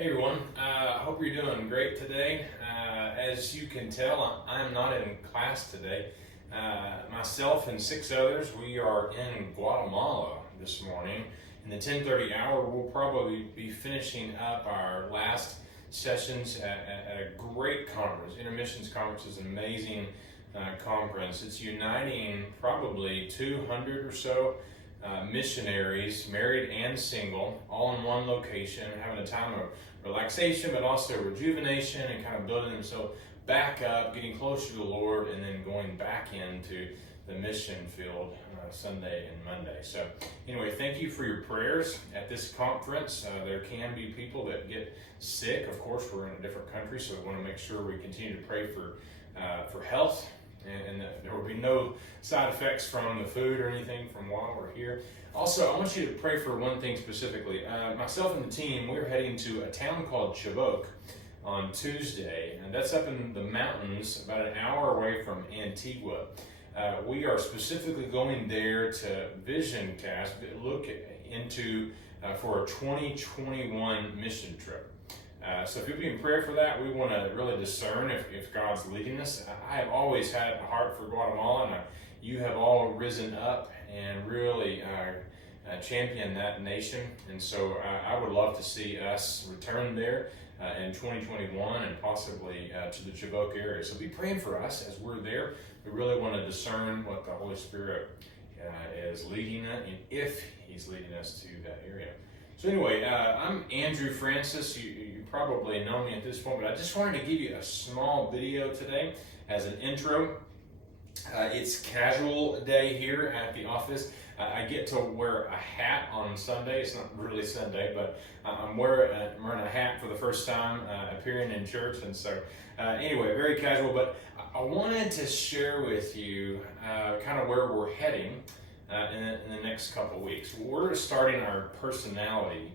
Hey everyone, I hope you're doing great today. As you can tell, I'm not in class today. Myself and 6 others, we are in Guatemala this morning. In the 10:30 hour, we'll probably be finishing up our last sessions at a great conference. Intermissions Conference is an amazing conference. It's uniting probably 200 or so missionaries, married and single, all in one location, having a time of relaxation, but also rejuvenation and kind of building themselves back up, getting closer to the Lord, and then going back into the mission field Sunday and Monday. So anyway, thank you for your prayers at this conference. There can be people that get sick. Of course, we're in a different country, so we want to make sure we continue to pray for health, and that there will be no side effects from the food or anything from while we're here. Also, I want you to pray for one thing specifically. Myself and the team, we're heading to a town called Chibok on Tuesday, and that's up in the mountains about an hour away from Antigua. We are specifically going there to vision cast, look into for a 2021 mission trip. So if you'll be in prayer for that, we want to really discern if God's leading us. I have always had a heart for Guatemala, and you have all risen up and really championed that nation. And so I would love to see us return there in 2021 and possibly to the Chibok area. So be praying for us as we're there. We really want to discern what the Holy Spirit is leading us, and if He's leading us to that area. So anyway, I'm Andrew Francis. You probably know me at this point, but I just wanted to give you a small video today as an intro. It's casual day here at the office. I get to wear a hat on Sunday. It's not really Sunday, but I'm wearing a hat for the first time appearing in church. And so anyway, very casual, but I wanted to share with you kind of where we're heading in the next couple of weeks. We're starting our personality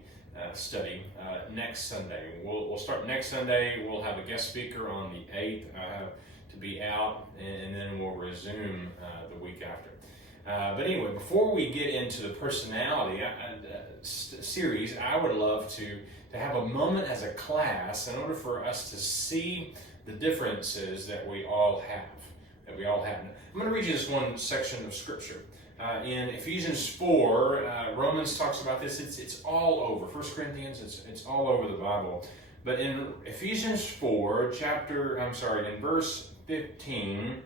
study next Sunday. We'll start next Sunday. We'll have a guest speaker on the 8th to be out, and then we'll resume the week after. But anyway, before we get into the personality series, I would love to have a moment as a class in order for us to see the differences that we all have. I'm going to read you this one section of Scripture. In Ephesians 4, Romans talks about this. It's all over. 1 Corinthians, it's all over the Bible. But in Ephesians 4, in verse 15,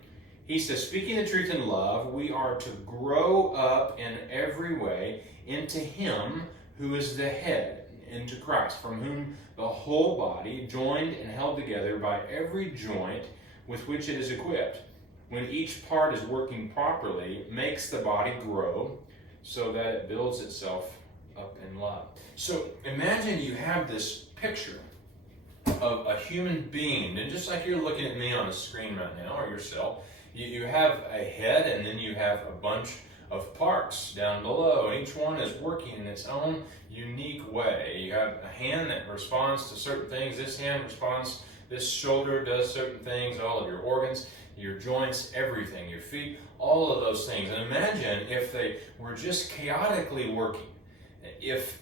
he says, speaking the truth in love, we are to grow up in every way into Him who is the head, into Christ, from whom the whole body, joined and held together by every joint with which it is equipped, when each part is working properly, makes the body grow so that it builds itself up in love. So imagine you have this picture of a human being, and just like you're looking at me on the screen right now, or yourself, you have a head, and then you have a bunch of parts down below. Each one is working in its own unique way. You have a hand that responds to certain things. This hand responds, this shoulder does certain things, all of your organs, your joints, everything, your feet, all of those things. And imagine if they were just chaotically working. If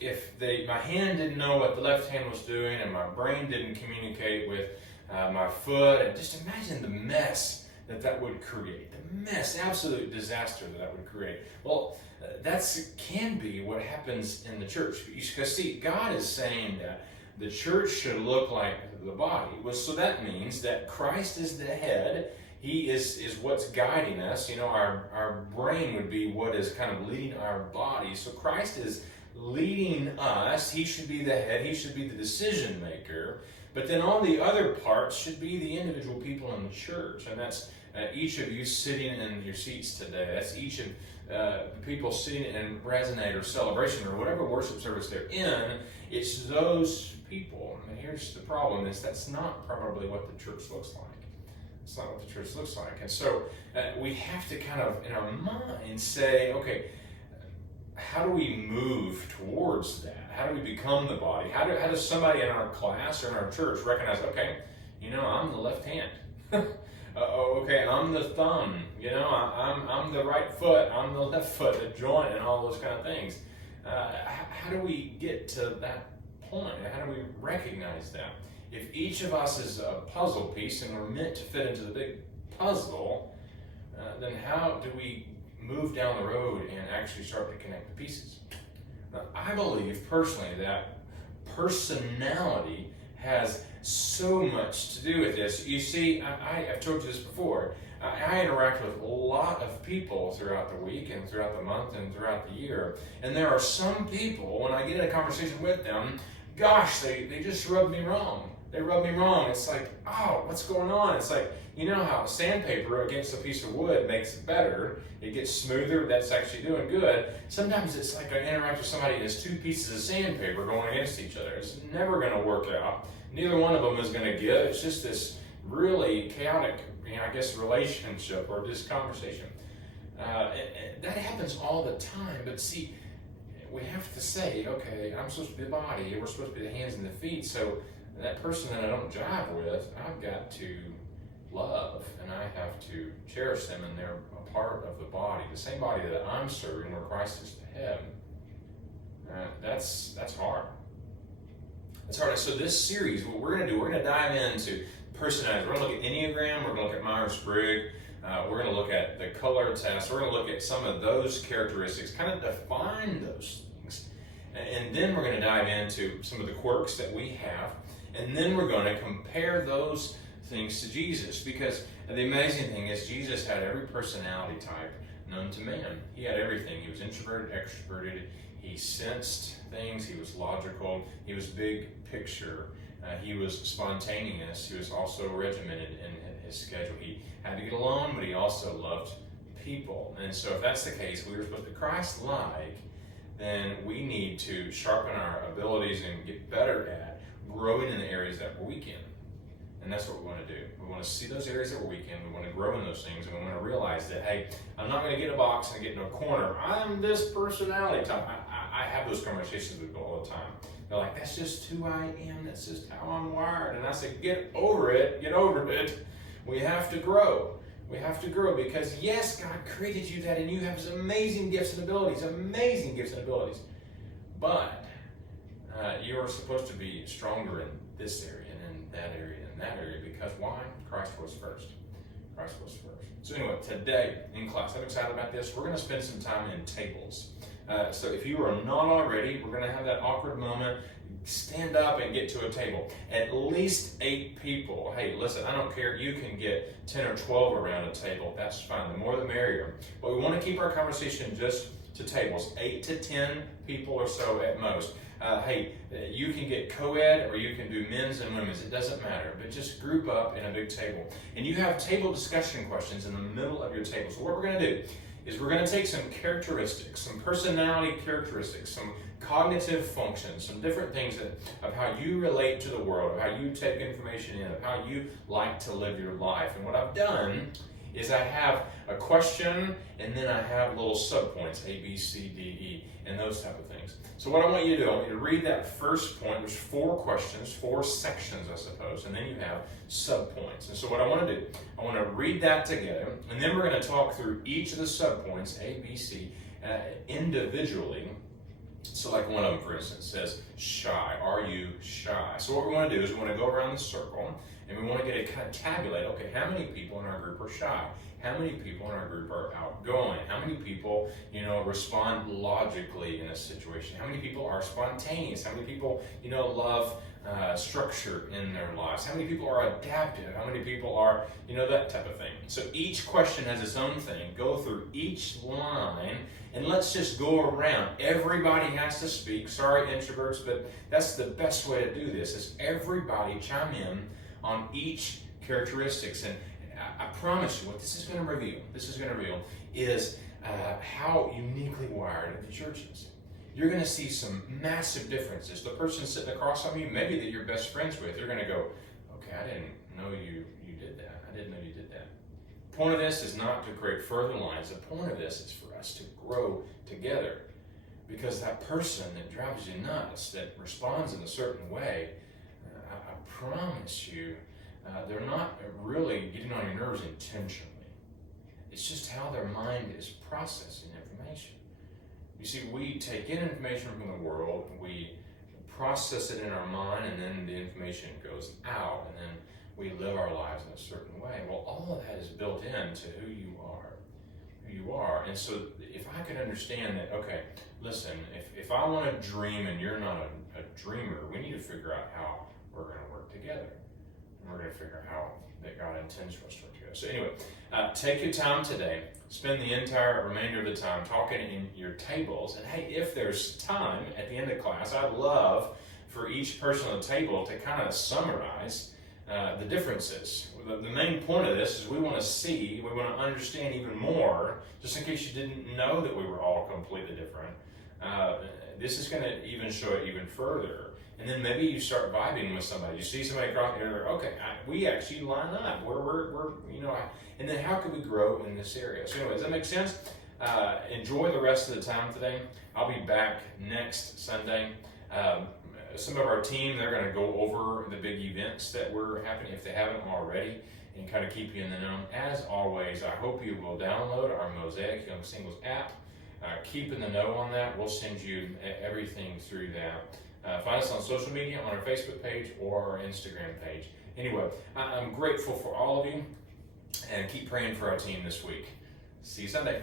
my hand didn't know what the left hand was doing, and my brain didn't communicate with my foot, and just imagine the mess that would create, the mess, absolute disaster that would create. Well, that can be what happens in the church. Because see, God is saying that the church should look like the body. Well, so that means that Christ is the head. He is what's guiding us. You know, our brain would be what is kind of leading our body. So Christ is leading us. He should be the head. He should be the decision maker. But then all the other parts should be the individual people in the church. And that's each of you sitting in your seats today. That's each of the people sitting in Resonate or Celebration or whatever worship service they're in. It's those people. And here's the problem, is that's not probably what the church looks like. It's not what the church looks like. And so we have to kind of, in our mind, say, okay, how do we move towards that? How do we become the body? How does somebody in our class or in our church recognize, okay, I'm the left hand. Okay, I'm the thumb. I'm the right foot. I'm the left foot, the joint, and all those kind of things. How do we get to that point? How do we recognize that? If each of us is a puzzle piece and we're meant to fit into the big puzzle, then how do we move down the road and actually start to connect the pieces? Now, I believe personally that personality has so much to do with this. You see, I've told you this before. I interact with a lot of people throughout the week and throughout the month and throughout the year. And there are some people, when I get in a conversation with them, gosh, they just rub me wrong. They rub me wrong. It's like, oh, what's going on? It's like, you know how sandpaper against a piece of wood makes it better. It gets smoother. That's actually doing good. Sometimes it's like I interact with somebody and has two pieces of sandpaper going against each other. It's never going to work out. Neither one of them is going to give. It's just this really chaotic, I guess, relationship or just conversation. That happens all the time. But see, we have to say, okay, I'm supposed to be the body. We're supposed to be the hands and the feet. So that person that I don't jive with, I've got to love, and I have to cherish them, and they're a part of the body, the same body that I'm serving, where Christ is the head. That's hard. That's hard. So this series, what we're going to do, we're going to dive into personality. We're going to look at Enneagram. We're going to look at Myers-Briggs. We're going to look at the color test. We're going to look at some of those characteristics, kind of define those things, and then we're going to dive into some of the quirks that we have. And then we're going to compare those things to Jesus, because the amazing thing is Jesus had every personality type known to man. He had everything. He was introverted, extroverted. He sensed things. He was logical. He was big picture. He was spontaneous. He was also regimented in his schedule. He had to get alone, but he also loved people. And so if that's the case, we were supposed to be Christ-like, then we need to sharpen our abilities and get better at growing in the areas that we're weak in. And that's what we want to do. We want to see those areas that we're weak in. We want to grow in those things. And we want to realize that, hey, I'm not going to get in a box and get in a corner. I'm this personality type. I have those conversations with people all the time. They're like, that's just who I am. That's just how I'm wired. And I say, get over it. Get over it. We have to grow. We have to grow, because yes, God created you that, and you have some amazing gifts and abilities. Amazing gifts and abilities. But you are supposed to be stronger in this area and in that area and that area, because why? Christ was first. Christ was first. So anyway, today in class, I'm excited about this. We're going to spend some time in tables. So if you are not already, we're going to have that awkward moment. Stand up and get to a table. At least 8 people. Hey, listen, I don't care. You can get 10 or 12 around a table. That's fine. The more the merrier. But we want to keep our conversation just to tables. 8 to 10 people or so at most. Hey, you can get co-ed or you can do men's and women's. It doesn't matter. But just group up in a big table. And you have table discussion questions in the middle of your table. So what we're going to do is we're going to take some characteristics, some personality characteristics, some cognitive functions, some different things of how you relate to the world, of how you take information in, of how you like to live your life. And what I've done is I have a question, and then I have little subpoints, A, B, C, D, E, and those type of things. So what I want you to do, I want you to read that first point. There's 4 questions, 4 sections, I suppose, and then you have subpoints. And so what I want to do, I want to read that together, and then we're going to talk through each of the subpoints, A, B, C, individually. So like one of them, for instance, says shy. Are you shy? So what we want to do is we want to go around the circle, and we want to get a kind of tabulate, okay, how many people in our group are shy? How many people in our group are outgoing? How many people, respond logically in a situation? How many people are spontaneous? How many people, love structure in their lives? How many people are adaptive? How many people are, that type of thing? So each question has its own thing. Go through each line, and let's just go around. Everybody has to speak. Sorry, introverts, but that's the best way to do this, is everybody chime in on each characteristics. And I promise you, what this is going to reveal is how uniquely wired the church is. You're going to see some massive differences. The person sitting across from you, maybe that you're best friends with, they're going to go, okay, I didn't know you did that. I didn't know you did that. The point of this is not to create further lines. The point of this is for us to grow together. Because that person that drives you nuts, that responds in a certain way, I promise you, they're not really getting on your nerves intentionally. It's just how their mind is processing information. You see, we take in information from the world, we process it in our mind, and then the information goes out, and then we live our lives in a certain way. Well, all of that is built into who you are. And so if I could understand that, okay, listen, if I want to dream and you're not a dreamer, we need to figure out how we're going to work together. And we're going to figure out how that God intends for us to work together. So anyway, take your time today. Spend the entire remainder of the time talking in your tables. And hey, if there's time at the end of class, I'd love for each person on the table to kind of summarize the differences. The main point of this is we want to understand even more, just in case you didn't know that we were all completely different. This is going to even show it even further. And then maybe you start vibing with somebody. You see somebody across the area, okay, we actually line up. And then how can we grow in this area? So anyway, does that make sense? Enjoy the rest of the time today. I'll be back next Sunday. Some of our team, they're going to go over the big events that were happening, if they haven't already, and kind of keep you in the know. As always, I hope you will download our Mosaic Young Singles app. Keep in the know on that. We'll send you everything through that. Find us on social media, on our Facebook page or our Instagram page. Anyway, I'm grateful for all of you, and keep praying for our team this week. See you Sunday.